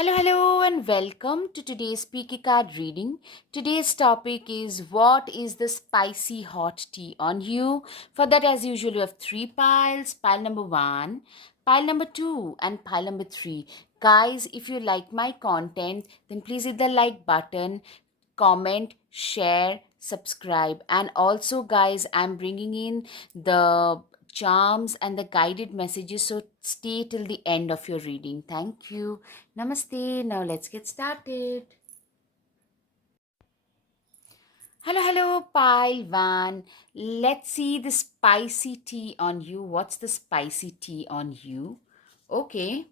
Hello, and welcome to today's Speaky Card reading. Today's topic is what is the spicy hot tea on you? For that, as usual, you have three piles pile number one, pile number two, and pile number three. Guys, if you like my content, then please hit the like button, comment, share, subscribe. And also, guys, I'm bringing in the charms and the guided messages, so stay till the end of your reading. Thank you. Namaste. Now let's get started. Hello, pile one. Let's see the spicy tea on you. What's the spicy tea on you? Okay.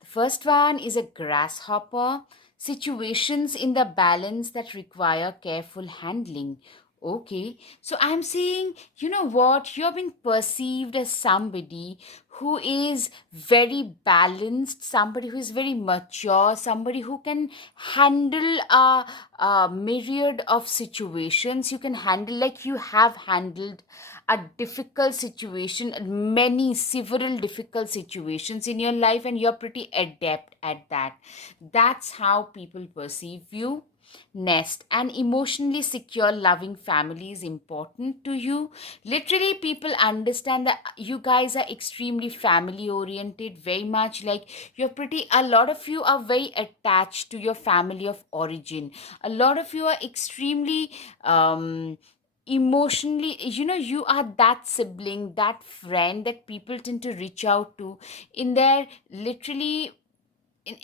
The first one is a grasshopper. Situations in the balance that require careful handling. Okay, so I'm saying, you know what? You're being perceived as somebody who is very balanced, somebody who is very mature, somebody who can handle a myriad of situations. You can handle, like you have handled a difficult situation, many several difficult situations in your life, and you're pretty adept at that. That's how people perceive you. Nest, an emotionally secure loving family is important to you. Literally, people understand that you guys are extremely family oriented, very much like you're pretty, a lot of you are very attached to your family of origin. A lot of you are extremely emotionally, you are that sibling, that friend that people tend to reach out to in their literally in,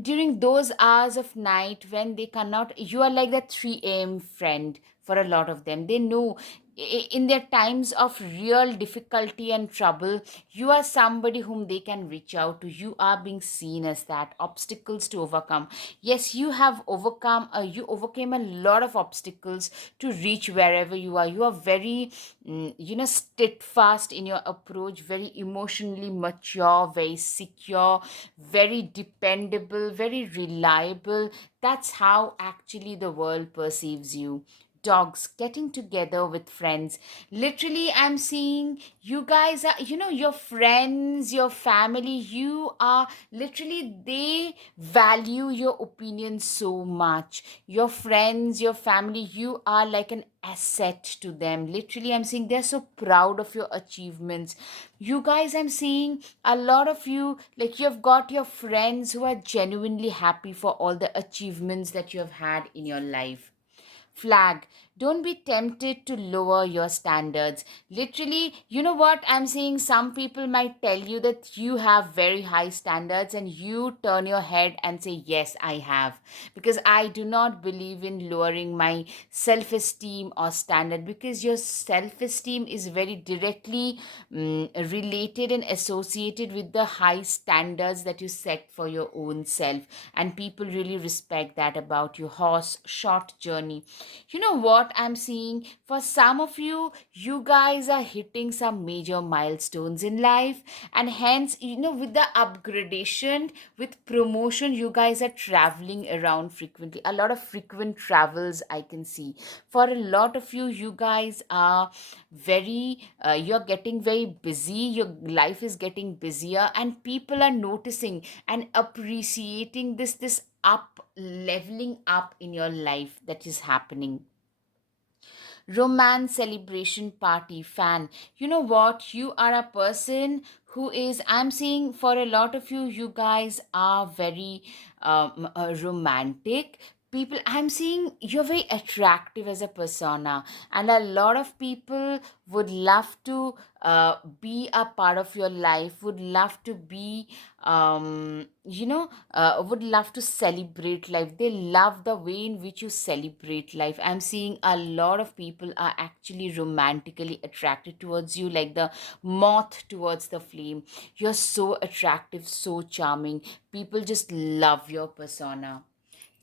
during those hours of night when they cannot. You are like that 3 a.m. friend for a lot of them. They know in their times of real difficulty and trouble, you are somebody whom they can reach out to. You are being seen as that. Obstacles to overcome. Yes, you have overcome, you overcame a lot of obstacles to reach wherever you are. You are very steadfast in your approach, very emotionally mature, very secure, very dependable, very reliable. That's how actually the world perceives you. Dogs getting together with friends. Literally, I'm seeing you guys are, your friends, your family, you are literally, they value your opinion so much. Your friends, your family, you are like an asset to them. Literally, I'm seeing they're so proud of your achievements. You guys, I'm seeing a lot of you, like you've got your friends who are genuinely happy for all the achievements that you have had in your life. Flag, don't be tempted to lower your standards. Literally, you know what I'm saying? Some people might tell you that you have very high standards, and you turn your head and say, yes, I have. Because I do not believe in lowering my self esteem or standard, because your self esteem is very directly related and associated with the high standards that you set for your own self. And people really respect that about you. Horse, short journey. You know what I'm seeing? For some of you, you guys are hitting some major milestones in life, and hence, with the upgradation, with promotion, you guys are traveling around frequently. A lot of frequent travels I can see. For a lot of you, you guys are you're getting very busy. Your life is getting busier, and people are noticing and appreciating this up leveling up in your life that is happening. Romance celebration party fan. You know what? You are a person who is, I'm seeing for a lot of you, you guys are very romantic. People, I'm seeing you're very attractive as a persona, and a lot of people would love to be a part of your life, would love to be would love to celebrate life. They love the way in which you celebrate life. I'm seeing a lot of people are actually romantically attracted towards you, like the moth towards the flame. You're so attractive, so charming. People just love your persona.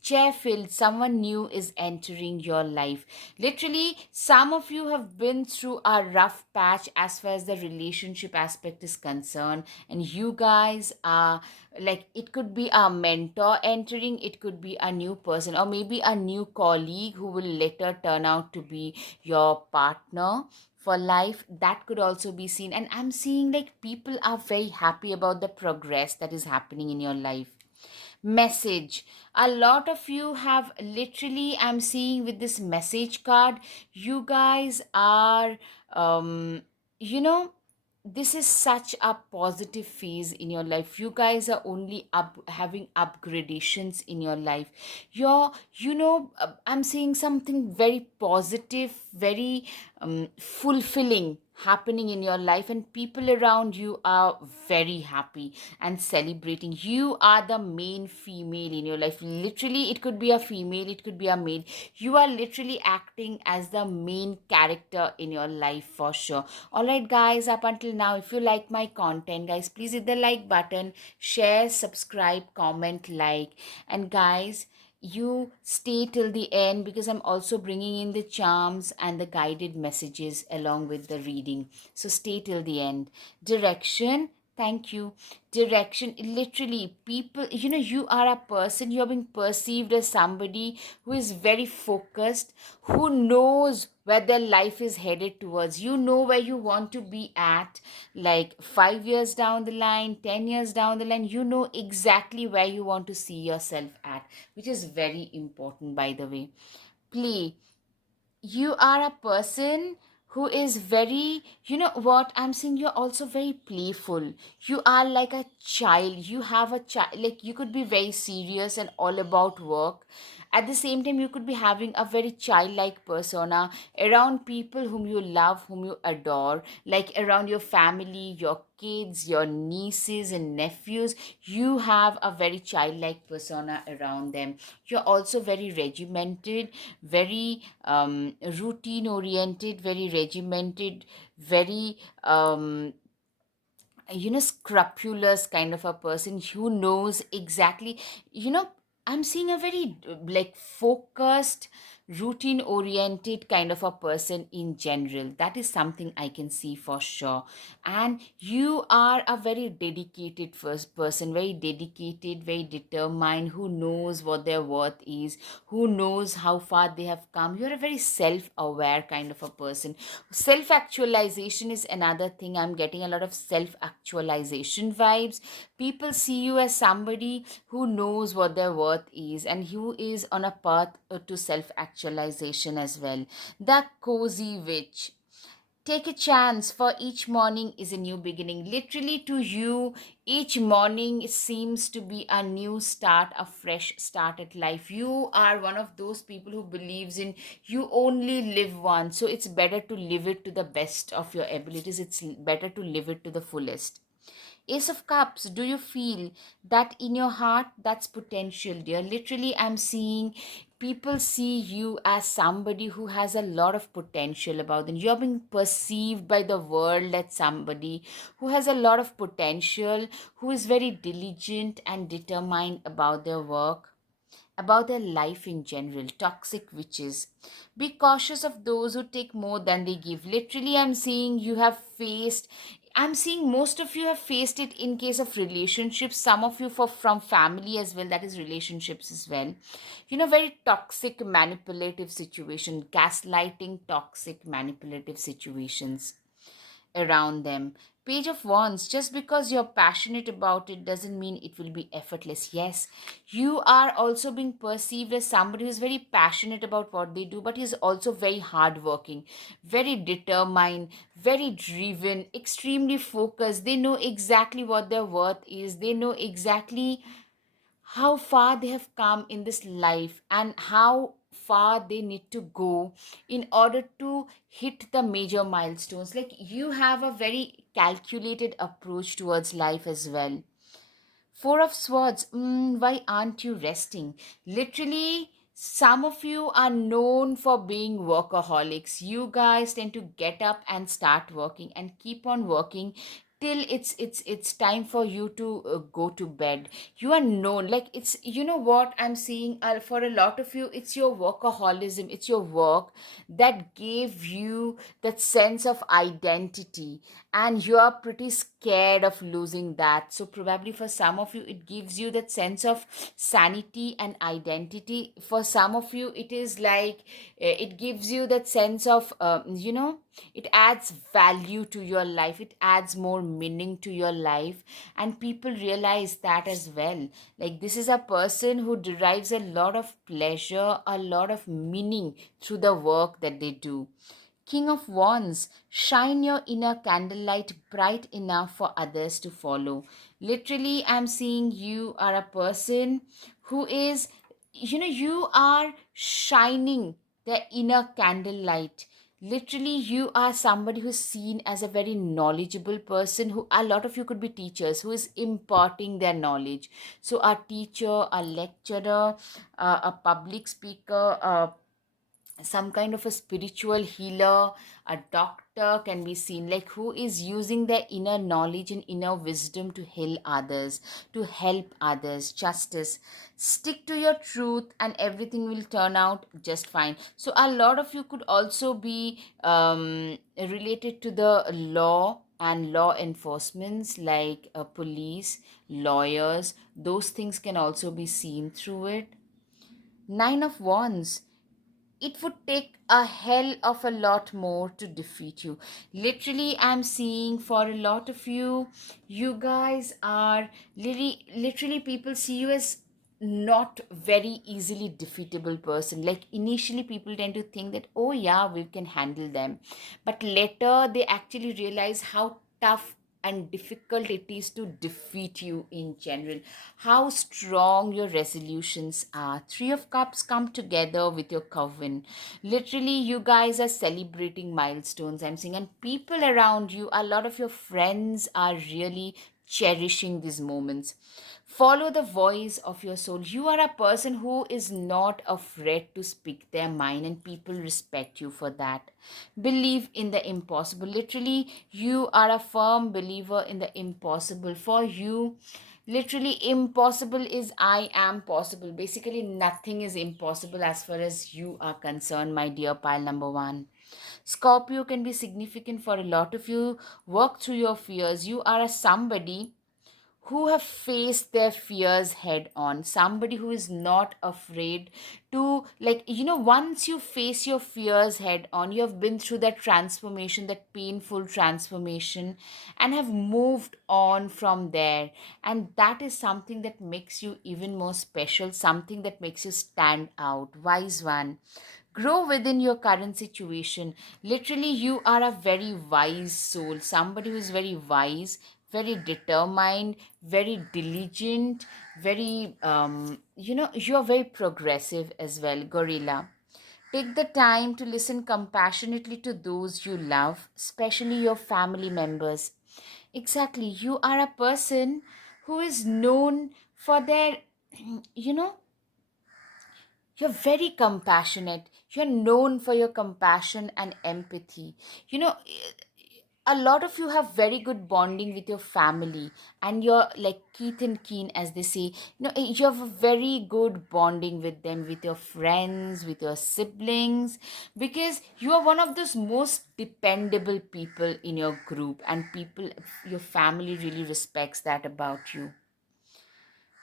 Chair filled, someone new is entering your life. Literally, some of you have been through a rough patch as far as the relationship aspect is concerned, and you guys are like, it could be a mentor entering, it could be a new person, or maybe a new colleague who will later turn out to be your partner. for life, that could also be seen. And I'm seeing like people are very happy about the progress that is happening in your life. Message, a lot of you have literally, I'm seeing with this message card, you guys are um you know this is such a positive phase in your life. You guys are only up having upgradations in your life. You're, I'm seeing something very positive, very fulfilling happening in your life, and people around you are very happy and celebrating. You are the main female in your life. Literally, it could be a female, it could be a male. You are literally acting as the main character in your life for sure. All right, guys, up until now, if you like my content, guys, please hit the like button, share, subscribe, comment, like. And guys, you stay till the end, because I'm also bringing in the charms and the guided messages along with the reading. So stay till the end. Direction, thank you. Direction, literally, people, you are a person, you're being perceived as somebody who is very focused, who knows where their life is headed towards. You know where you want to be at, like 5 years down the line, 10 years down the line. You know exactly where you want to see yourself at, which is very important, by the way. Play, you are a person who is very, you know what I'm saying, you're also very playful. You are like a child. You have a child, like you could be very serious and all about work. At the same time, you could be having a very childlike persona around people whom you love, whom you adore, like around your family, your kids, your nieces and nephews. You have a very childlike persona around them. You're also very regimented, very routine oriented, very regimented, very scrupulous kind of a person who knows exactly, you know I'm seeing a very like focused, routine oriented kind of a person in general. That is something I can see for sure. And you are a very dedicated first person, very dedicated, very determined, who knows what their worth is, who knows how far they have come. You're a very self aware kind of a person. Self actualization is another thing. I'm getting a lot of self actualization vibes. People see you as somebody who knows what their worth is and who is on a path to self actualization as well. The cozy witch. Take a chance, for each morning is a new beginning. Literally, to you, each morning seems to be a new start, a fresh start at life. You are one of those people who believes in you only live once. So it's better to live it to the best of your abilities. It's better to live it to the fullest. Ace of Cups, do you feel that in your heart that's potential, dear? Literally, I'm seeing people see you as somebody who has a lot of potential about them. You're being perceived by the world as somebody who has a lot of potential, who is very diligent and determined about their work, about their life in general. Toxic witches. Be cautious of those who take more than they give. Literally, I'm seeing most of you have faced it in case of relationships. Some of you from family as well, that is relationships as well. Very toxic, manipulative situation, gaslighting, toxic, manipulative situations around them. Page of Wands, just because you're passionate about it doesn't mean it will be effortless. Yes, you are also being perceived as somebody who's very passionate about what they do, but is also very hardworking, very determined, very driven, extremely focused. They know exactly what their worth is, they know exactly how far they have come in this life and how far they need to go in order to hit the major milestones. Like, you have a very calculated approach towards life as well. Four of Swords, why aren't you resting? Literally, some of you are known for being workaholics. You guys tend to get up and start working and keep on working till it's time for you to go to bed. You are known, like, it's, what I'm seeing, for a lot of you, it's your workaholism, it's your work that gave you that sense of identity. and you are pretty scared of losing that. So probably for some of you it gives you that sense of sanity and identity. For some of you it is like it gives you that sense of it adds value to your life, it adds more meaning to your life, and people realize that as well. Like, this is a person who derives a lot of pleasure, a lot of meaning through the work that they do. King of Wands, shine your inner candlelight bright enough for others to follow. Literally, I'm seeing you are a person who is, you are shining the inner candlelight. Literally, you are somebody who's seen as a very knowledgeable person, who a lot of you could be teachers, who is imparting their knowledge. So, a teacher, a lecturer, a public speaker, some kind of a spiritual healer, a doctor can be seen, like who is using their inner knowledge and inner wisdom to heal others, to help others. Justice, stick to your truth and everything will turn out just fine. So a lot of you could also be related to the law and law enforcements, like police, lawyers. Those things can also be seen through it. Nine of Wands, it would take a hell of a lot more to defeat you. Literally, I'm seeing for a lot of you, you guys are literally people see you as not very easily defeatable person. Like, initially people tend to think that, oh yeah, we can handle them, but later they actually realize how tough and difficult it is to defeat you in general, how strong your resolutions are. Three of Cups come together with your coven. Literally, you guys are celebrating milestones, I'm seeing, and people around you, a lot of your friends are really cherishing these moments. Follow the voice of your soul. You are a person who is not afraid to speak their mind, and people respect you for that. Believe in the impossible. Literally, you are a firm believer in the impossible. For you, literally, impossible is I am possible. Basically, nothing is impossible as far as you are concerned, my dear pile number one. Scorpio can be significant for a lot of you. Work through your fears. You are a somebody who have faced their fears head on, somebody who is not afraid to, like, once you face your fears head on, you have been through that transformation, that painful transformation, and have moved on from there. And that is something that makes you even more special, something that makes you stand out. Wise one, grow within your current situation. Literally, you are a very wise soul, somebody who is very wise, very determined, very diligent, very you are very progressive as well. Gorilla, take the time to listen compassionately to those you love, especially your family members. Exactly, you are a person who is known for their you know you're very compassionate. You're known for your compassion and empathy. You know, a lot of you have very good bonding with your family, and you're like Keith and Keen, as they say. You have a very good bonding with them, with your friends, with your siblings, because you are one of those most dependable people in your group, and your family really respects that about you.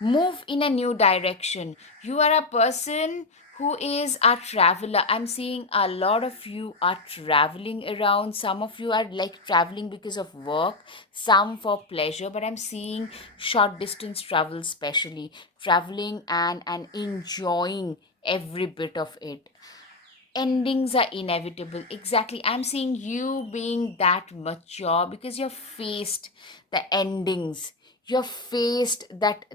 Move in a new direction. You are a person who is a traveler. I'm seeing a lot of you are traveling around. Some of you are like traveling because of work, some for pleasure, but I'm seeing short distance travel, especially traveling and enjoying every bit of it. Endings are inevitable. Exactly, I'm seeing you being that mature because you've faced the endings, you've faced that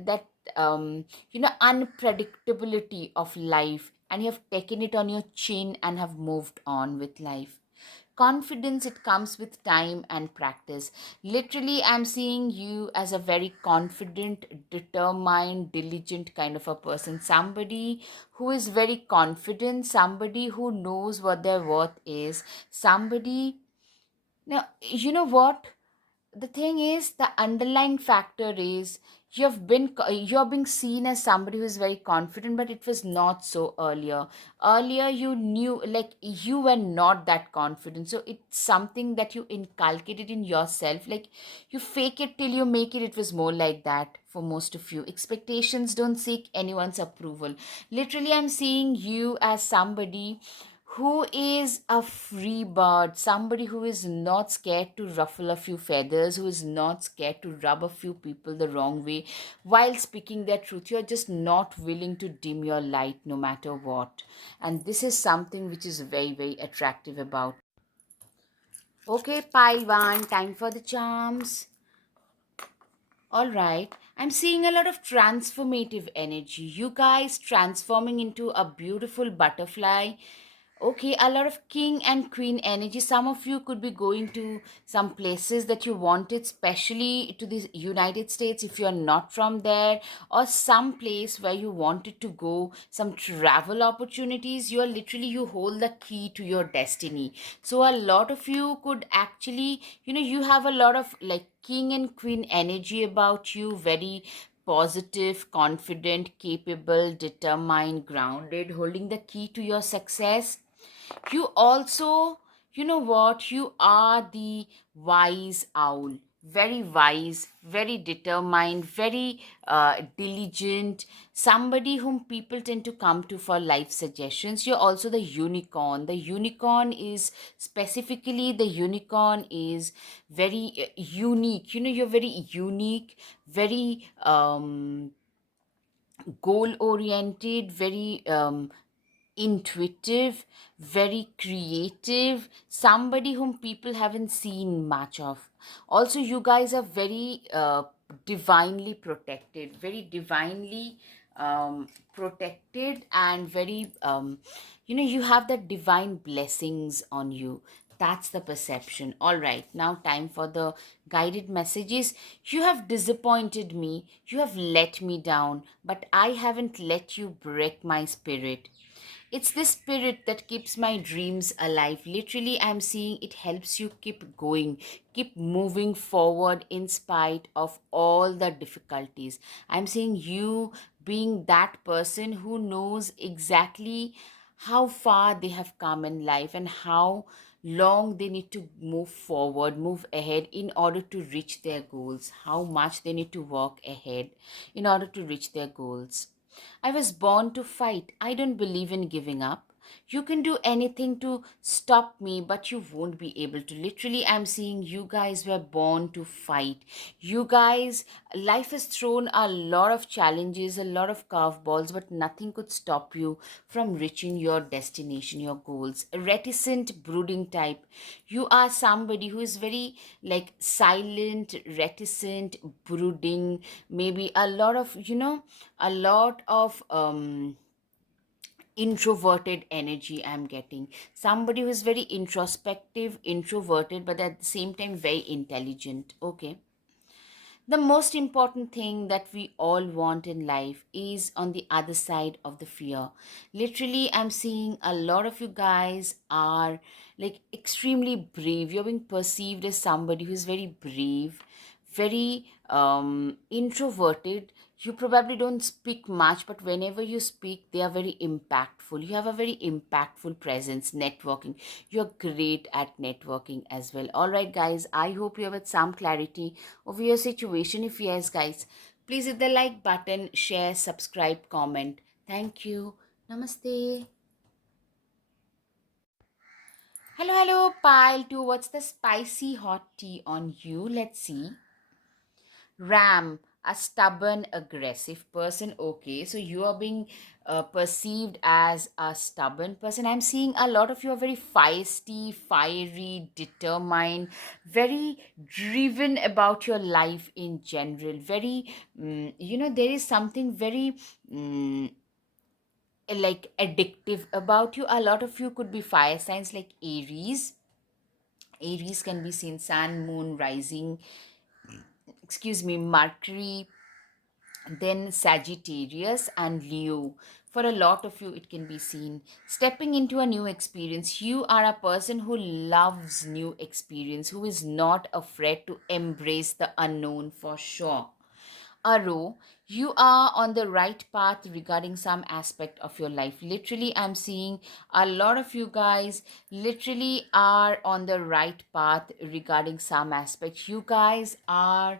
unpredictability of life, and you have taken it on your chin and have moved on with life. Confidence, it comes with time and practice. Literally, I'm seeing you as a very confident, determined, diligent kind of a person, somebody who is very confident, somebody who knows what their worth is, somebody. Now, you know what, The thing is, the underlying factor is you're being seen as somebody who is very confident, but it was not so earlier. Earlier you knew, like, you were not that confident, so it's something that you inculcated in yourself, like you fake it till you make it. It was more like that for most of you. Expectations don't seek anyone's approval. Literally, I'm seeing you as somebody who is a free bird, somebody who is not scared to ruffle a few feathers, who is not scared to rub a few people the wrong way while speaking their truth. You're just not willing to dim your light no matter what. And this is something which is very, very attractive about. Okay, pile one, time for the charms. All right. I'm seeing a lot of transformative energy. You guys transforming into a beautiful butterfly. Okay, a lot of king and queen energy. Some of you could be going to some places that you wanted, especially to the United States if you're not from there, or some place where you wanted to go, some travel opportunities. You're literally, you hold the key to your destiny. So a lot of you could actually, you have a lot of like king and queen energy about you, very positive, confident, capable, determined, grounded, holding the key to your success. You also, you know what? You are the wise owl. Very wise, very determined, very diligent. Somebody whom people tend to come to for life suggestions. You're also the unicorn. The unicorn is specifically, the unicorn is very unique. You're very unique, very goal oriented, very intuitive, very creative, somebody whom people haven't seen much of. Also, you guys are very divinely protected, very divinely protected, and very, you have that divine blessings on you. That's the perception. All right, now time for the guided messages. You have disappointed me, you have let me down, but I haven't let you break my spirit. It's this spirit that keeps my dreams alive. Literally, I'm seeing it helps you keep going, keep moving forward in spite of all the difficulties. I'm seeing you being that person who knows exactly how far they have come in life and how long they need to move forward, move ahead in order to reach their goals, how much they need to work ahead in order to reach their goals. I was born to fight. I don't believe in giving up. You can do anything to stop me, but you won't be able to. Literally, I'm seeing you guys were born to fight. You guys, life has thrown a lot of challenges, a lot of curveballs, but nothing could stop you from reaching your destination, your goals. A reticent, brooding type. You are somebody who is very like silent, reticent, brooding, maybe a lot of, a lot of introverted energy I'm getting. Somebody who is very introspective, introverted, but at the same time very intelligent. Okay, the most important thing that we all want in life is on the other side of the fear. Literally, I'm seeing a lot of you guys are like extremely brave. You're being perceived as somebody who's very brave, very introverted. You probably don't speak much, but whenever you speak, they are very impactful. You have a very impactful presence, networking. You're great at networking as well. All right, guys, I hope you have had some clarity over your situation. If yes, guys, please hit the like button, share, subscribe, comment. Thank you. Namaste. Hello, hello, pile 2. What's the spicy hot tea on you? Let's see. Ram, a stubborn, aggressive person. Okay, so you are being perceived as a stubborn person. I'm seeing a lot of you are very feisty, fiery, determined, very driven about your life in general. Very, there is something very. Like addictive about you. A lot of you could be fire signs like Aries. Aries can be seen sun, moon, rising, Mercury, then Sagittarius and Leo. For a lot of you, it can be seen. Stepping into a new experience, you are a person who loves new experience, who is not afraid to embrace the unknown for sure. Aro, you are on the right path regarding some aspect of your life. Literally, I'm seeing a lot of you guys literally are on the right path regarding some aspect. You guys are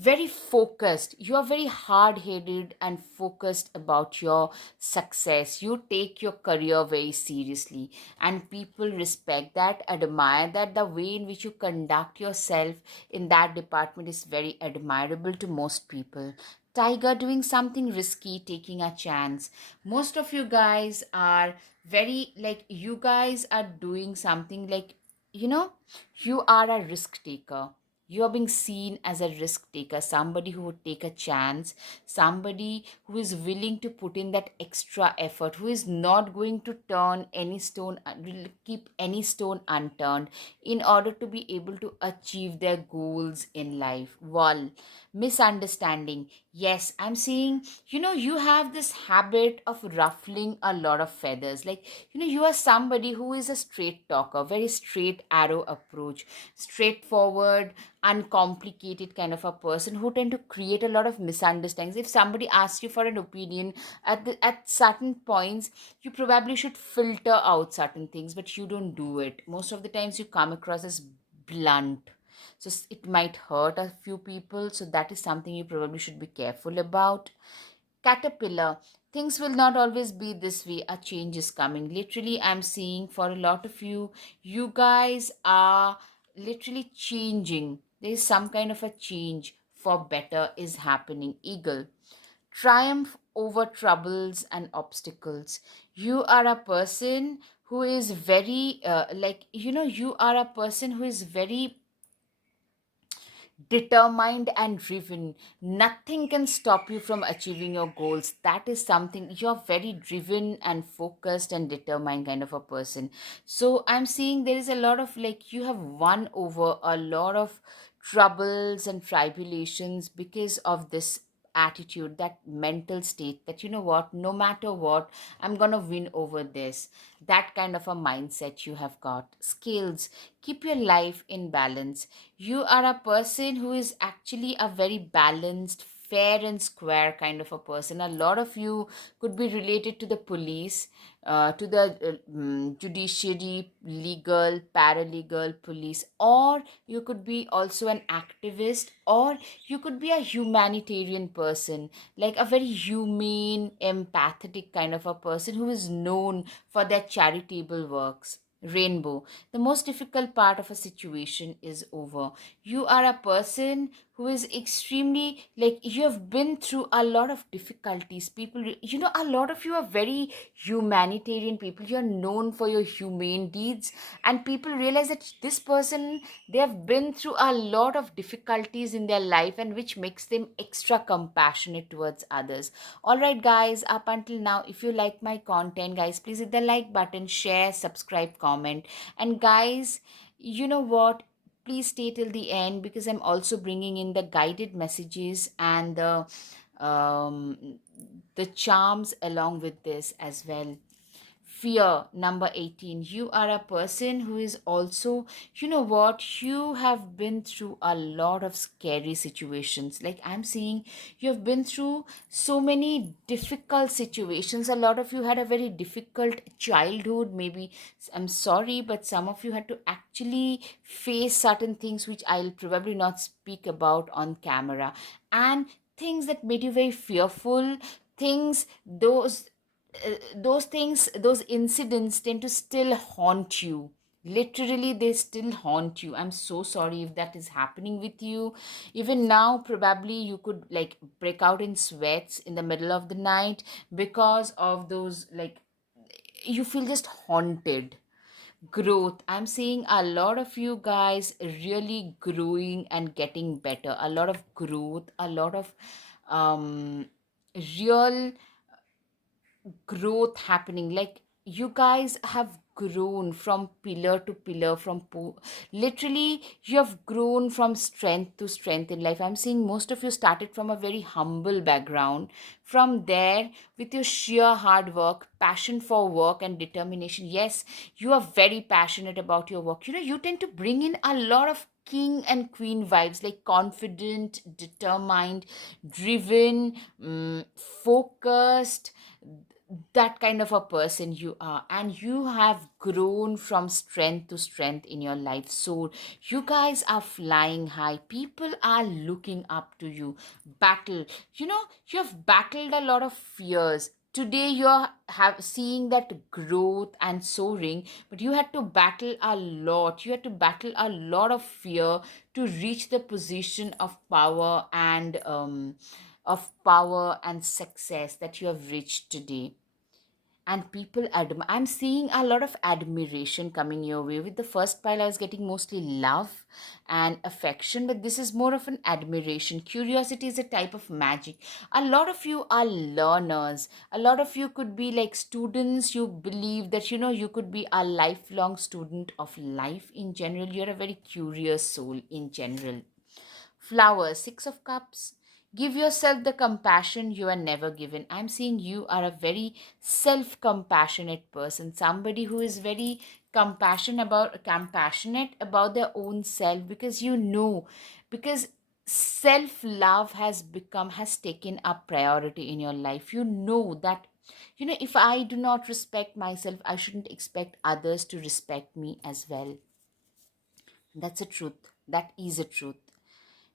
very focused. You are very hard headed and focused about your success. You take your career very seriously, and people respect that, admire that. The way in which you conduct yourself in that department is very admirable to most people. Tiger, doing something risky, taking a chance. Most of you guys are very like, you guys are doing something like, you know, you are a risk taker. You are being seen as a risk taker, somebody who would take a chance, somebody who is willing to put in that extra effort, who is not going to turn any stone, will keep any stone unturned in order to be able to achieve their goals in life. Well, misunderstanding. Yes, I'm seeing, you have this habit of ruffling a lot of feathers. Like, you are somebody who is a straight talker, very straight arrow approach, straightforward, uncomplicated kind of a person who tend to create a lot of misunderstandings. If somebody asks you for an opinion at certain points, you probably should filter out certain things, but you don't do it. Most of the times you come across as blunt, so it might hurt a few people, so that is something you probably should be careful about. Caterpillar, things will not always be this way. A change is coming. Literally, I'm seeing for a lot of you, you guys are literally changing. There is some kind of a change for better is happening. Eagle, triumph over troubles and obstacles. You are a person who is very you are a person who is very determined and driven. Nothing can stop you from achieving your goals. That is something, you're very driven and focused and determined kind of a person. So I'm seeing there is a lot of like, you have won over a lot of troubles and tribulations because of this attitude, that mental state, that you know what, no matter what, I'm gonna win over this. That kind of a mindset you have got. Skills, keep your life in balance. You are a person who is actually a very balanced, fair and square kind of a person. A lot of you could be related to the police, to the judiciary, legal, paralegal, police, or you could be also an activist, or you could be a humanitarian person, like a very humane, empathetic kind of a person who is known for their charitable works. Rainbow, the most difficult part of a situation is over. You are a person who is extremely, like, you have been through a lot of difficulties. People, a lot of you are very humanitarian people. You are known for your humane deeds, and people realize that this person, they have been through a lot of difficulties in their life, and which makes them extra compassionate towards others. All right, guys, up until now, if you like my content, guys, please hit the like button, share, subscribe, comment. And guys, you know what, please stay till the end, because I'm also bringing in the guided messages and the charms along with this as well. Fear, number 18. You are a person who is also, you know what, you have been through a lot of scary situations. Like, I'm seeing you have been through so many difficult situations. A lot of you had a very difficult childhood, maybe. I'm sorry, but some of you had to actually face certain things which I'll probably not speak about on camera, and things that made you very fearful. Things, those things, those incidents tend to still haunt you. Literally, they still haunt you. I'm so sorry if that is happening with you. Even now, probably you could like break out in sweats in the middle of the night because of those, like, you feel just haunted. Growth, I'm seeing a lot of you guys really growing and getting better. A lot of growth, a lot of um real growth happening. Like, you guys have grown from pillar to pillar, literally, you have grown from strength to strength in life. I'm seeing most of you started from a very humble background. From there, with your sheer hard work, passion for work, and determination, yes, you are very passionate about your work. You tend to bring in a lot of king and queen vibes, like confident, determined, driven, focused, that kind of a person you are, and you have grown from strength to strength in your life. So you guys are flying high, people are looking up to you. Battle, you have battled a lot of fears. Today you're have seeing that growth and soaring, but you had to battle a lot, you had to battle a lot of fear to reach the position of power and success that you have reached today. And people admire, I'm seeing a lot of admiration coming your way. With the first pile I was getting mostly love and affection, but this is more of an admiration. Curiosity is a type of magic. A lot of you are learners, a lot of you could be like students. You believe that you could be a lifelong student of life in general. You're a very curious soul in general. Flowers, Six of Cups. Give yourself the compassion you are never given. I'm seeing you are a very self compassionate person, somebody who is very compassionate about their own self, because self love has taken a priority in your life. You know that, if I do not respect myself, I shouldn't expect others to respect me as well. That's a truth. That is a truth.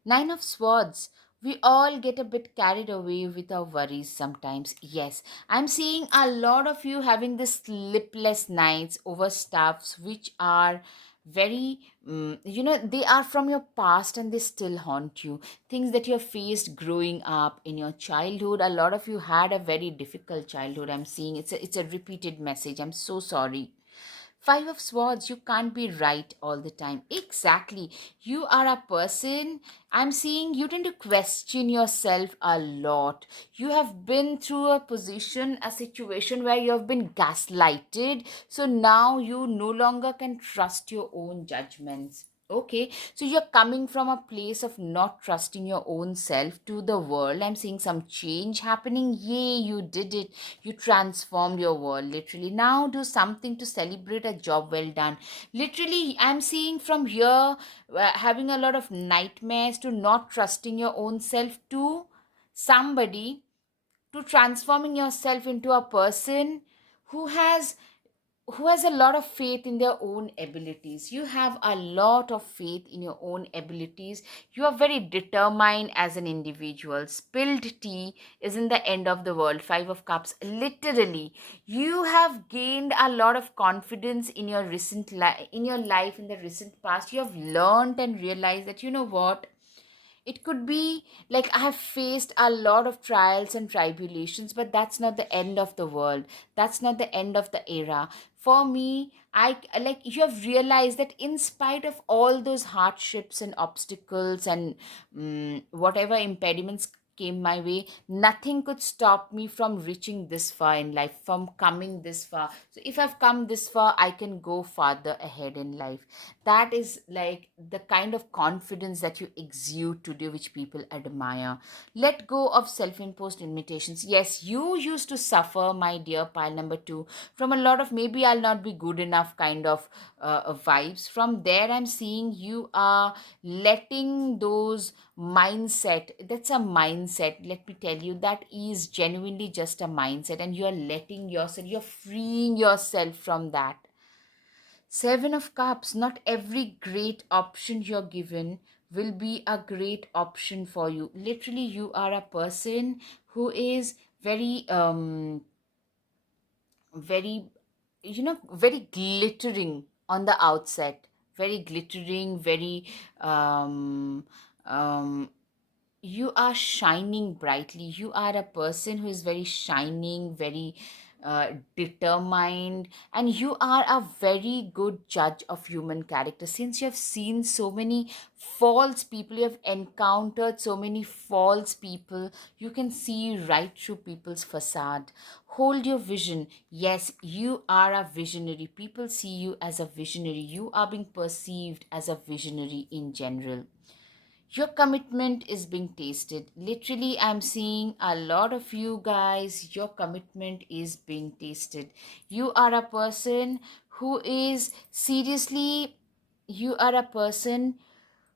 Nine of Swords. We all get a bit carried away with our worries sometimes. Yes, I'm seeing a lot of you having this sleepless nights over stuffs which are very, they are from your past and they still haunt you. Things that you faced growing up in your childhood. A lot of you had a very difficult childhood. I'm seeing it's a repeated message. I'm so sorry. Five of Swords, you can't be right all the time. Exactly. You are a person, I'm seeing you tend to question yourself a lot. You have been through a situation where you have been gaslighted. So now you no longer can trust your own judgments. Okay, so you're coming from a place of not trusting your own self to the world. I'm seeing some change happening. Yay, you did it. You transformed your world literally. Now do something to celebrate a job well done. Literally, I'm seeing from here having a lot of nightmares to not trusting your own self to somebody, to transforming yourself into a person who has a lot of faith in their own abilities. You have a lot of faith in your own abilities. You are very determined as an individual. Spilled tea isn't the end of the world. Five of Cups, literally, you have gained a lot of confidence in your in your life, in the recent past. You have learned and realized that, what, it could be like I have faced a lot of trials and tribulations, but that's not the end of the world. That's not the end of the era. For me, I like you have realized that in spite of all those hardships and obstacles and whatever impediments came my way, nothing could stop me from reaching this far in life, from coming this far. So if I've come this far, I can go farther ahead in life. That is like the kind of confidence that you exude today, which people admire. Let go of self-imposed limitations. Yes, you used to suffer, my dear pile number two, from a lot of maybe I'll not be good enough kind of vibes. From there, I'm seeing you are letting those mindset, that's a mindset, let me tell you, that is genuinely just a mindset, and you're letting yourself, you're freeing yourself from that. Seven of Cups, not every great option you're given will be a great option for you. Literally, you are a person who is very, very glittering on the outset, very glittering, very, um, um, you are shining brightly. You are a person who is very shining, very determined, and you are a very good judge of human character. Since you have seen so many false people, you have encountered so many false people, you can see right through people's facade. Hold your vision. Yes, you are a visionary. People see you as a visionary. You are being perceived as a visionary in general. Your commitment is being tasted. Literally, I'm seeing a lot of you guys, your commitment is being tasted. You are a person who is seriously, you are a person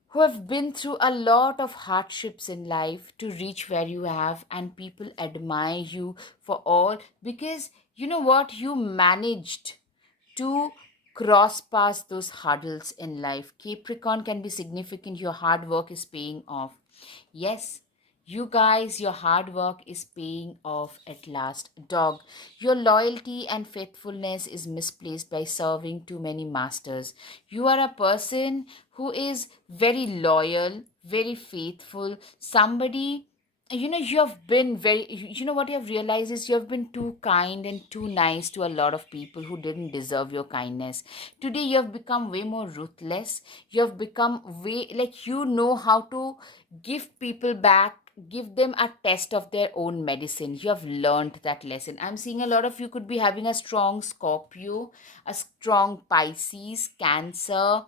who have been through a lot of hardships in life to reach where you have, and people admire you for all, because you know what, you managed to cross past those hurdles in life. Capricorn can be significant. Your hard work is paying off. Yes, you guys, your hard work is paying off at last. Dog, your loyalty and faithfulness is misplaced by serving too many masters. You are a person who is very loyal, very faithful, somebody, you know, you have been very, you know what you have realized is you have been too kind and too nice to a lot of people who didn't deserve your kindness. Today you have become way more ruthless. You have become way, like, you know how to give people back, give them a test of their own medicine. You have learned that lesson. I'm seeing a lot of you could be having a strong Scorpio, a strong Pisces, Cancer.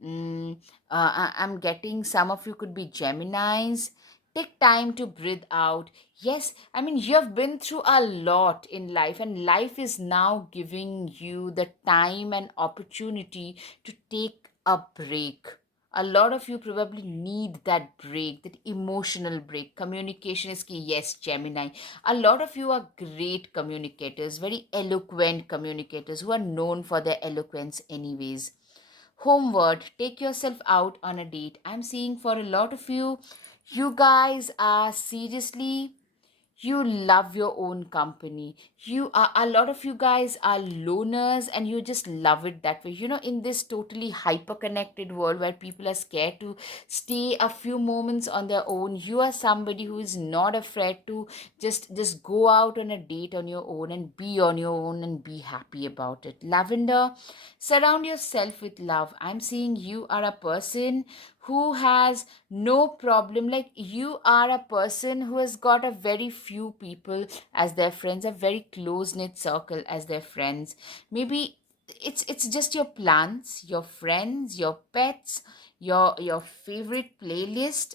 I'm getting some of you could be Geminis. Take time to breathe out. Yes, I mean, you have been through a lot in life, and life is now giving you the time and opportunity to take a break. A lot of you probably need that break, that emotional break. Communication is key. Yes, Gemini. A lot of you are great communicators, very eloquent communicators who are known for their eloquence, anyways. Homeward, take yourself out on a date. I'm seeing for a lot of you, you guys are seriously, you love your own company. You are, a lot of you guys are loners, and you just love it that way. You know, in this totally hyper connected world where people are scared to stay a few moments on their own, you are somebody who is not afraid to just go out on a date on your own and be on your own and be happy about it. Lavender, surround yourself with love. I'm seeing you are a person who has no problem, like, you are a person who has got a very few people as their friends, a very close knit circle as their friends. Maybe it's just your plants, your friends, your pets, your favorite playlist,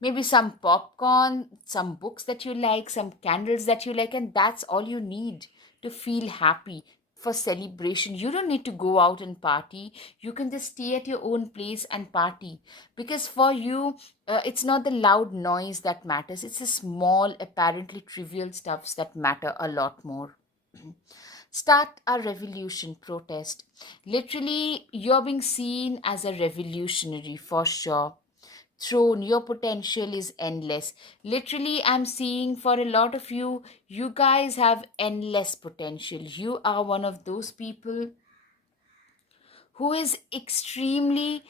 maybe some popcorn, some books that you like, some candles that you like, and that's all you need to feel happy. For celebration, you don't need to go out and party. You can just stay at your own place and party, because for you, it's not the loud noise that matters, it's the small, apparently trivial stuffs that matter a lot more. Start a revolution, protest. Literally, you're being seen as a revolutionary for sure. Throne, your potential is endless. Literally, I'm seeing for a lot of you, you guys have endless potential. You are one of those people who is extremely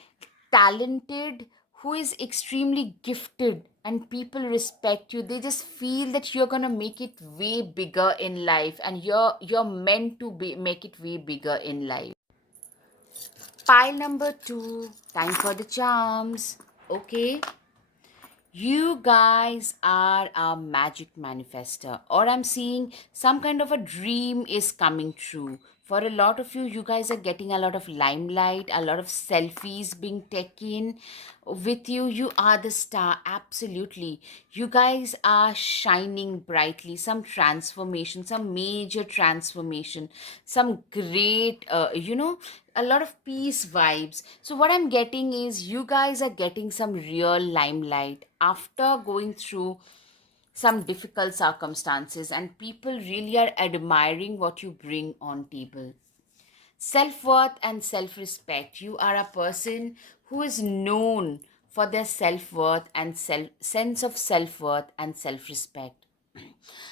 talented, who is extremely gifted, and people respect you. They just feel that you're gonna make it way bigger in life, and you're meant to make it way bigger in life. Pile number two, time for the charms. Okay, you guys are a magic manifester, or I'm seeing some kind of a dream is coming true. For a lot of you, you guys are getting a lot of limelight, a lot of selfies being taken with you. You are the star, absolutely. You guys are shining brightly. Some transformation, some major transformation, some great, a lot of peace vibes. So, what I'm getting is you guys are getting some real limelight after going through some difficult circumstances, and people really are admiring what you bring on table. Self-worth and self-respect. You are a person who is known for their self-worth and sense of self-worth and self-respect.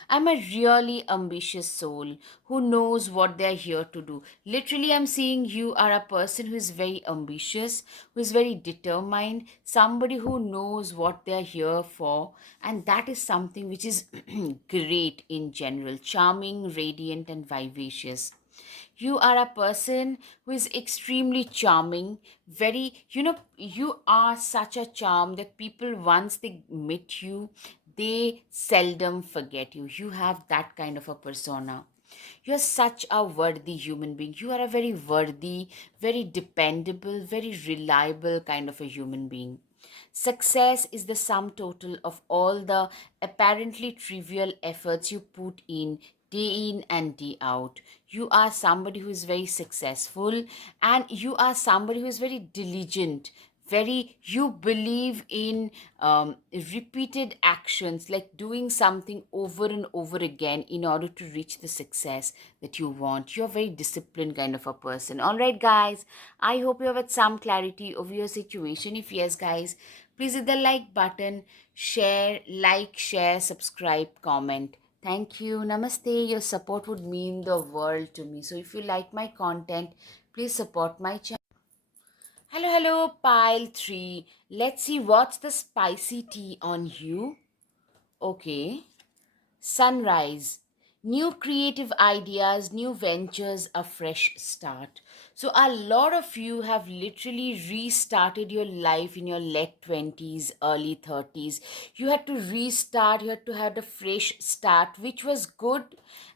I'm a really ambitious soul who knows what they're here to do. Literally, I'm seeing you are a person who is very ambitious, who is very determined, somebody who knows what they're here for. And that is something which is great in general, charming, radiant, and vivacious. You are a person who is extremely charming, very, you are such a charm that people, once they meet you, they seldom forget you. You have that kind of a persona. You're such a worthy human being. You are a very worthy, very dependable, very reliable kind of a human being. Success is the sum total of all the apparently trivial efforts you put in and day out. You are somebody who is very successful, and you are somebody who is very diligent. Very, you believe in repeated actions, like doing something over and over again in order to reach the success that you want. You're a very disciplined kind of a person. All right, guys, I hope you have had some clarity over your situation. If yes, guys, please hit the like button, share, subscribe, comment. Thank you. Namaste. Your support would mean the world to me. So if you like my content, please support my channel. Hello, pile 3. Let's see what's the spicy tea on you. Okay. Sunrise, new creative ideas, new ventures, a fresh start. So, a lot of you have literally restarted your life in your late 20s, early 30s. You had to restart, you had to have a fresh start, which was good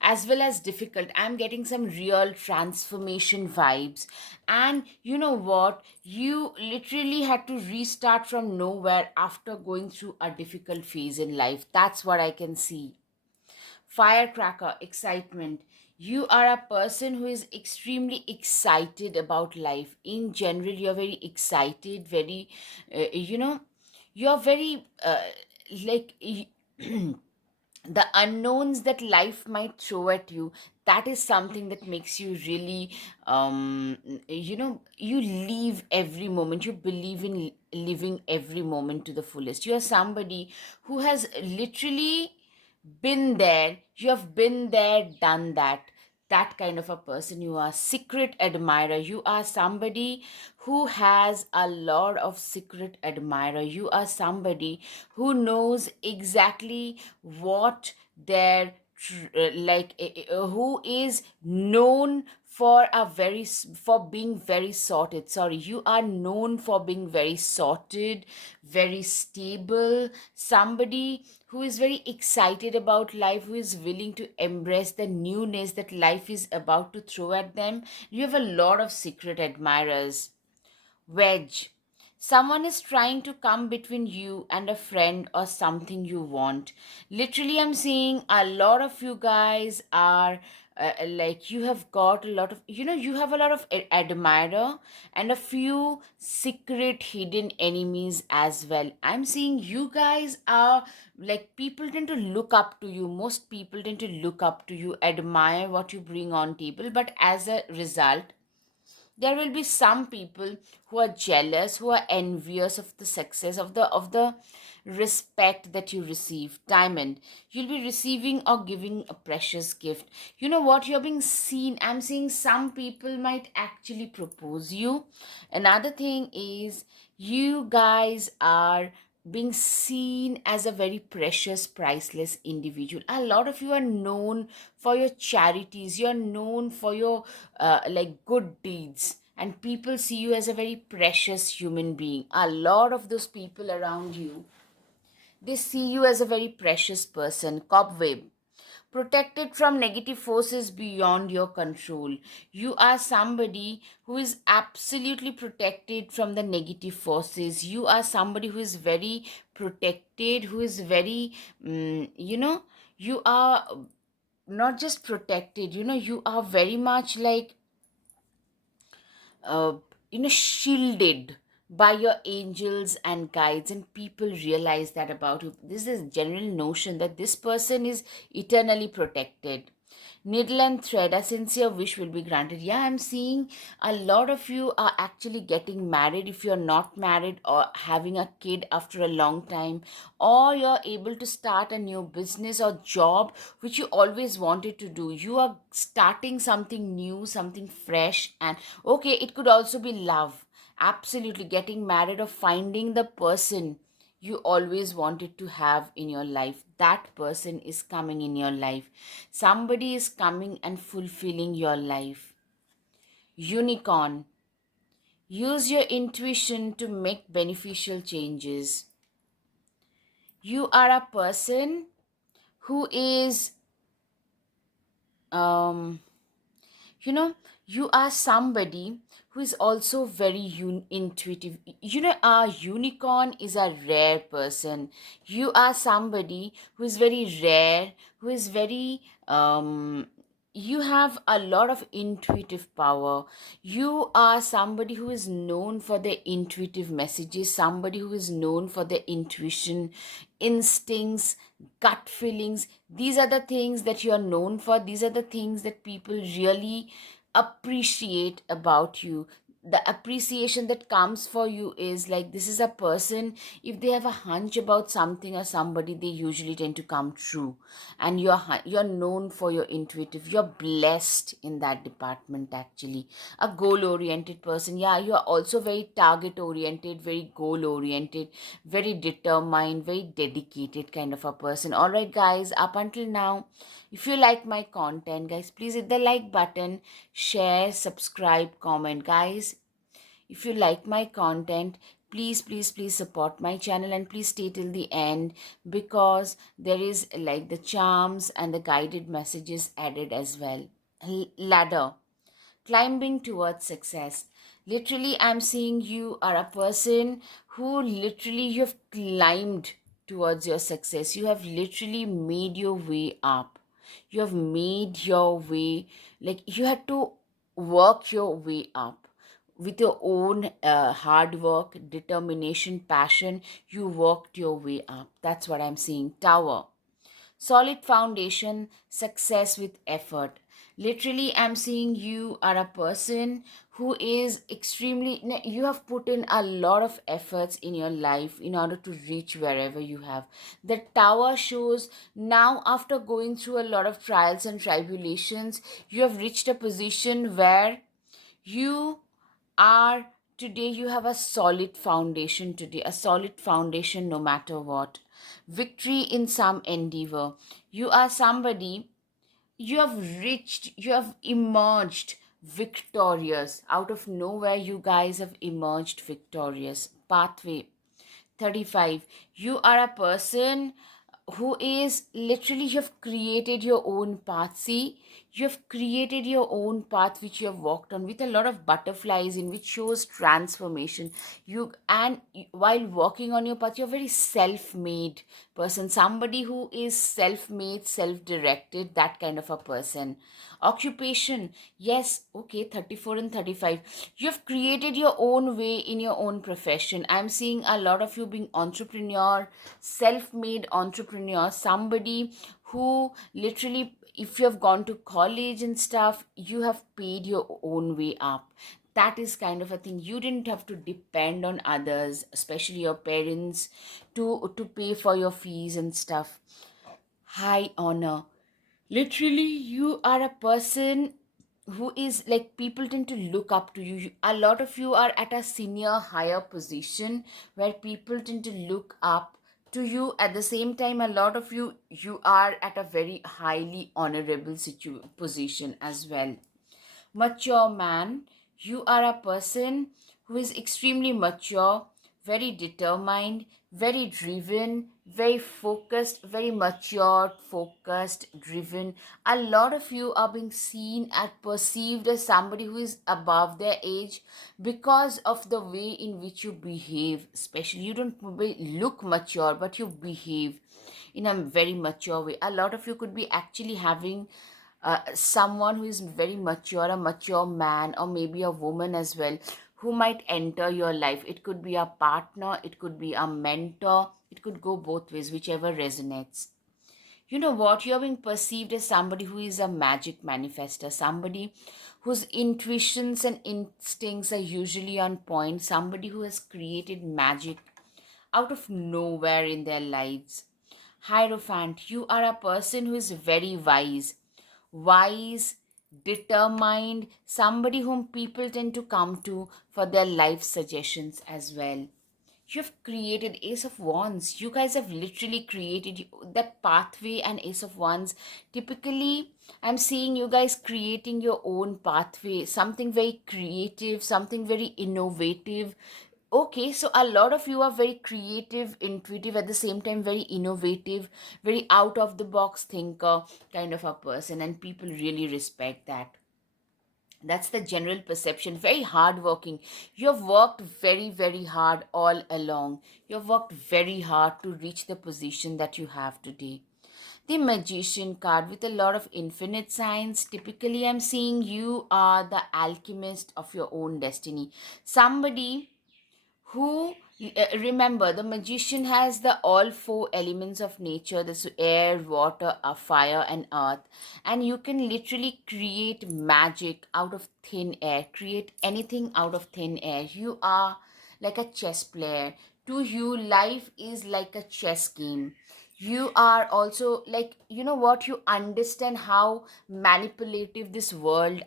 as well as difficult. I'm getting some real transformation vibes. And you know what? You literally had to restart from nowhere after going through a difficult phase in life. That's what I can see. Firecracker, excitement. You are a person who is extremely excited about life. In general, you're very excited, very, you're very, like, the unknowns that life might throw at you, that is something that makes you really, you live every moment. You believe in living every moment to the fullest. You are somebody who has literally been there. You have been there, done that. That kind of a person you are. Secret admirer. You are somebody who has a lot of secret admirer. You are somebody who knows exactly what their who is known for for being very sorted. Sorry, you are known for being very sorted, very stable, somebody who is very excited about life, who is willing to embrace the newness that life is about to throw at them. You have a lot of secret admirers. Wedge. Someone is trying to come between you and a friend or something you want. Literally, I'm seeing a lot of you guys are like, you have got a lot of, you have a lot of admirer and a few secret hidden enemies as well. I'm seeing you guys are like, people tend to look up to you. Most people tend to look up to you, admire what you bring on table, but as a result, there will be some people who are jealous, who are envious of the success of the respect that you receive. Diamond, you'll be receiving or giving a precious gift. You know what, you're being seen. I'm seeing some people might actually propose you. Another thing is, you guys are being seen as a very precious, priceless individual. A lot of you are known for your charities. You're known for your like good deeds, and people see you as a very precious human being. A lot of those people around you, they see you as a very precious person. Cobweb, protected from negative forces beyond your control. You are somebody who is absolutely protected from the negative forces. You are somebody who is very protected, who is very, you are not just protected, you are very much like, shielded by your angels and guides, and people realize that about you. This is general notion that this person is eternally protected. Needle and thread, a sincere wish will be granted. Yeah, I'm seeing a lot of you are actually getting married if you're not married, or having a kid after a long time, or you're able to start a new business or job which you always wanted to do. You are starting something new, something fresh, and okay, it could also be love. Absolutely, getting married or finding the person you always wanted to have in your life. That person is coming in your life. Somebody is coming and fulfilling your life. Unicorn, use your intuition to make beneficial changes. You are a person who is, um, you know, you are somebody who is also very intuitive. A unicorn is a rare person. You are somebody who is very rare, who is very, you have a lot of intuitive power. You are somebody who is known for their intuitive messages, somebody who is known for their intuition, instincts, gut feelings. These are the things that you are known for. These are the things that people really appreciate about you. The appreciation that comes for you is like, this is a person, if they have a hunch about something or somebody, they usually tend to come true. And you're known for your intuitive, you're blessed in that department. Actually, a goal oriented person. Yeah, you are also very target oriented, very goal oriented, very determined, very dedicated kind of a person. All right, guys, up until now, if you like my content, guys, please hit the like button, share, subscribe, comment. Guys, if you like my content, please support my channel, and please stay till the end, because there is like the charms and the guided messages added as well. Ladder, climbing towards success. Literally, I'm seeing you are a person who literally, you have climbed towards your success. You have literally made your way up. You have made your way, like you had to work your way up with your own hard work, determination, passion. You worked your way up. That's what I'm seeing. Tower, solid foundation, success with effort. Literally, I'm seeing you are a person who is extremely, you have put in a lot of efforts in your life in order to reach wherever you have. The tower shows now, after going through a lot of trials and tribulations, you have reached a position where you are today, you have a solid foundation today, a solid foundation no matter what. Victory in some endeavor. You are somebody, you have reached, you have emerged victorious. Out of nowhere, you guys have emerged victorious. Pathway 35. You are a person who is literally, you have created your own path. See, you have created your own path which you have walked on with a lot of butterflies in, which shows transformation. While walking on your path, you're a very self-made person, somebody who is self-made, self-directed, that kind of a person. Occupation, yes, okay, 34 and 35. You have created your own way in your own profession. I'm seeing a lot of you being entrepreneur, self-made entrepreneur, somebody who literally, if you have gone to college and stuff, you have paid your own way up. That is kind of a thing. You didn't have to depend on others, especially your parents, to pay for your fees and stuff. High honor, literally, you are a person who is like, people tend to look up to you. A lot of you are at a senior higher position where people tend to look up to you. At the same time, a lot of you are at a very highly honorable position as well. Mature man, you are a person who is extremely mature, very determined, very driven, very focused, very mature, focused, driven. A lot of you are being seen and perceived as somebody who is above their age because of the way in which you behave. Especially, you don't look mature, but you behave in a very mature way. A lot of you could be actually having someone who is very mature, a mature man, or maybe a woman as well, who might enter your life. It could be a partner, it could be a mentor, it could go both ways, whichever resonates. You know what? You're being perceived as somebody who is a magic manifester, somebody whose intuitions and instincts are usually on point, somebody who has created magic out of nowhere in their lives. Hierophant, you are a person who is very wise, determined, somebody whom people tend to come to for their life suggestions as well. You've created Ace of Wands. You guys have literally created that pathway. And Ace of Wands, typically I'm seeing you guys creating your own pathway, something very creative, something very innovative. Okay, so a lot of you are very creative, intuitive, at the same time very innovative, very out of the box thinker kind of a person, and people really respect that. That's the general perception. Very hardworking. You've worked very hard all along. You've worked very hard to reach the position that you have today. The Magician card with a lot of infinite signs. Typically, I'm seeing you are the alchemist of your own destiny. Somebody who, remember, the magician has the all four elements of nature, this air, water, fire, and earth, and you can literally create magic out of thin air, create anything out of thin air. You are like a chess player. To you, life is like a chess game. You are also like, you know what, you understand how manipulative this world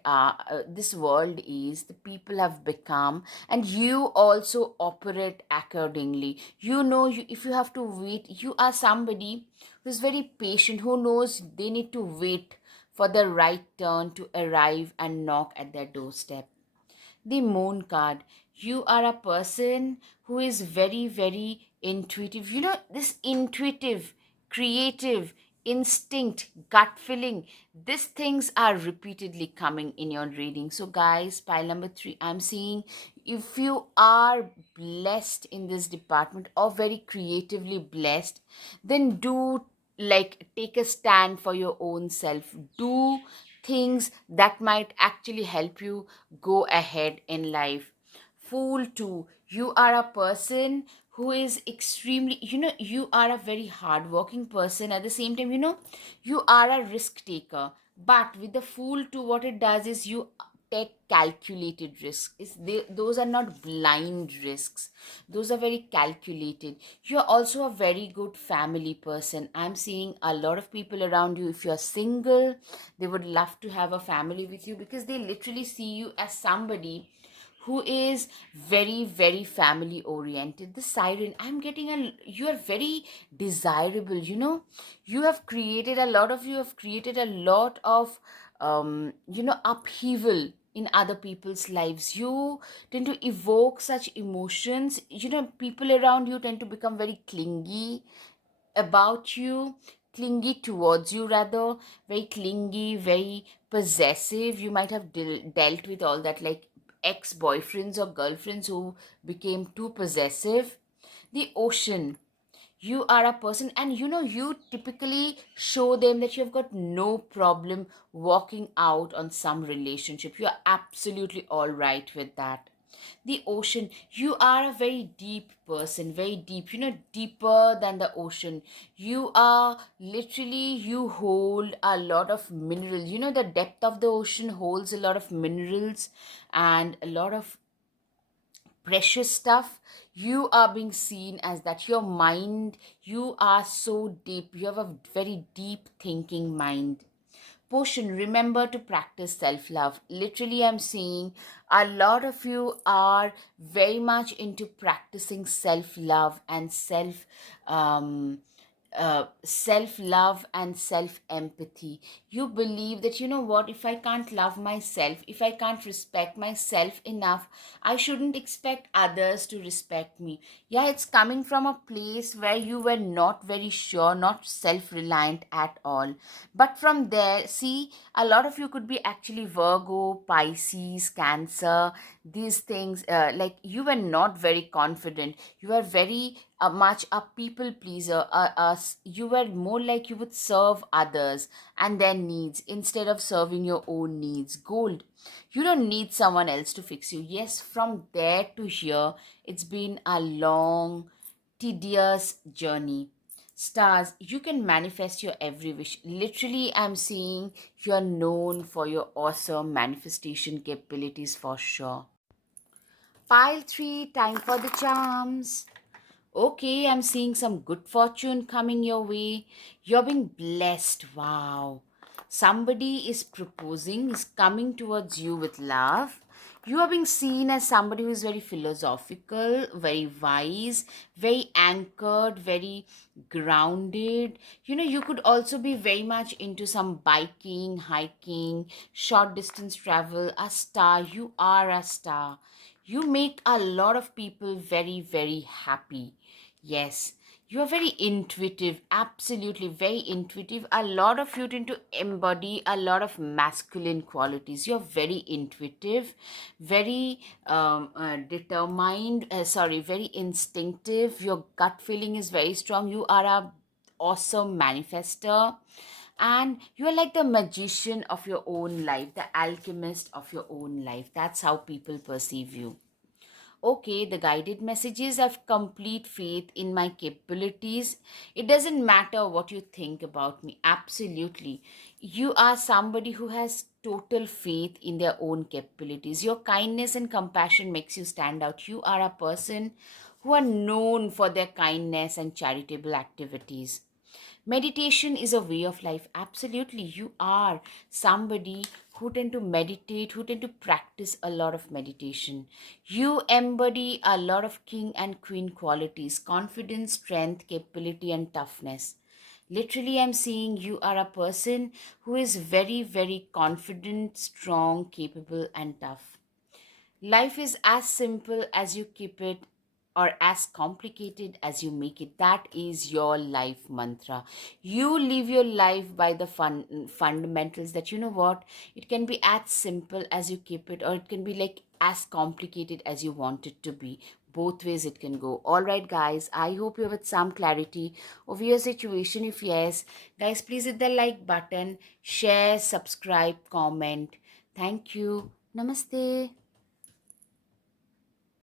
is, the people have become, and you also operate accordingly. You know, if you have to wait, you are somebody who's very patient, who knows they need to wait for the right turn to arrive and knock at their doorstep. The Moon card, you are a person who is very intuitive. You know, this intuitive, creative, instinct, gut feeling, these things are repeatedly coming in your reading. So guys, pile number 3, I'm seeing if you are blessed in this department or very creatively blessed, then do like take a stand for your own self. Do things that might actually help you go ahead in life. Fool too, you are a person who is extremely, you know, you are a very hardworking person. At the same time, you know, you are a risk taker. But with the Fool too, what it does is you take calculated risks. Those are not blind risks, those are very calculated. You're also a very good family person. I'm seeing a lot of people around you, if you're single, they would love to have a family with you, because they literally see you as somebody who is very family oriented. The Siren, I'm getting a, you are very desirable, you know. You have created a lot of upheaval in other people's lives. You tend to evoke such emotions. You know, people around you tend to become very clingy about you, clingy towards you rather, very clingy, very possessive. You might have dealt with all that, like ex-boyfriends or girlfriends who became too possessive. The Ocean, you are a person, and you know, you typically show them that you've got no problem walking out on some relationship. You are absolutely all right with that. The Ocean, you are a very deep person, very deep, you know, deeper than the ocean. You are literally, you hold a lot of minerals. You know, the depth of the ocean holds a lot of minerals and a lot of precious stuff. You are being seen as that. Your mind, you are so deep, you have a very deep thinking mind. Portion, remember to practice self love. Literally, I'm seeing a lot of you are very much into practicing self love and self love and self empathy. You believe that, you know what, if I can't love myself, if I can't respect myself enough, I shouldn't expect others to respect me. Yeah, it's coming from a place where you were not very sure, not self reliant at all. But from there, see, a lot of you could be actually Virgo, Pisces, Cancer. these things, like you were not very confident, you were very much a people pleaser, you were more like you would serve others and their needs instead of serving your own needs. Gold. You don't need someone else to fix you. Yes, from there to here, it's been a long, tedious journey. Stars, you can manifest your every wish. Literally, I'm seeing you're known for your awesome manifestation capabilities for sure. Pile 3, time for the charms. Okay, I'm seeing some good fortune coming your way. You're being blessed. Wow. Somebody is proposing, is coming towards you with love. You are being seen as somebody who is very philosophical, very wise, very anchored, very grounded. You could also be very much into some biking, hiking, short distance travel. A star. You are a star. You make a lot of people very, very happy. Yes, you are very intuitive, absolutely very intuitive. A lot of you tend to embody a lot of masculine qualities. You're very intuitive, very determined, very instinctive. Your gut feeling is very strong. You are a awesome manifester, and you are like the magician of your own life, the alchemist of your own life. That's how people perceive you. Okay, the guided messages have complete faith in my capabilities. It doesn't matter what you think about me. Absolutely. You are somebody who has total faith in their own capabilities. Your kindness and compassion makes you stand out. You are a person who are known for their kindness and charitable activities. Meditation is a way of life. Absolutely. You are somebody who tend to meditate, who tend to practice a lot of meditation. You embody a lot of king and queen qualities: confidence, strength, capability, and toughness. Literally, I'm seeing you are a person who is very, very confident, strong, capable, and tough. Life is as simple as you keep it, or as complicated as you make it. That is your life mantra. You live your life by the fundamentals that, you know what, it can be as simple as you keep it, or it can be like as complicated as you want it to be. Both ways it can go. All right, guys, I hope you have some clarity of your situation. If yes, guys, please hit the like button, share, subscribe, comment. Thank you. Namaste.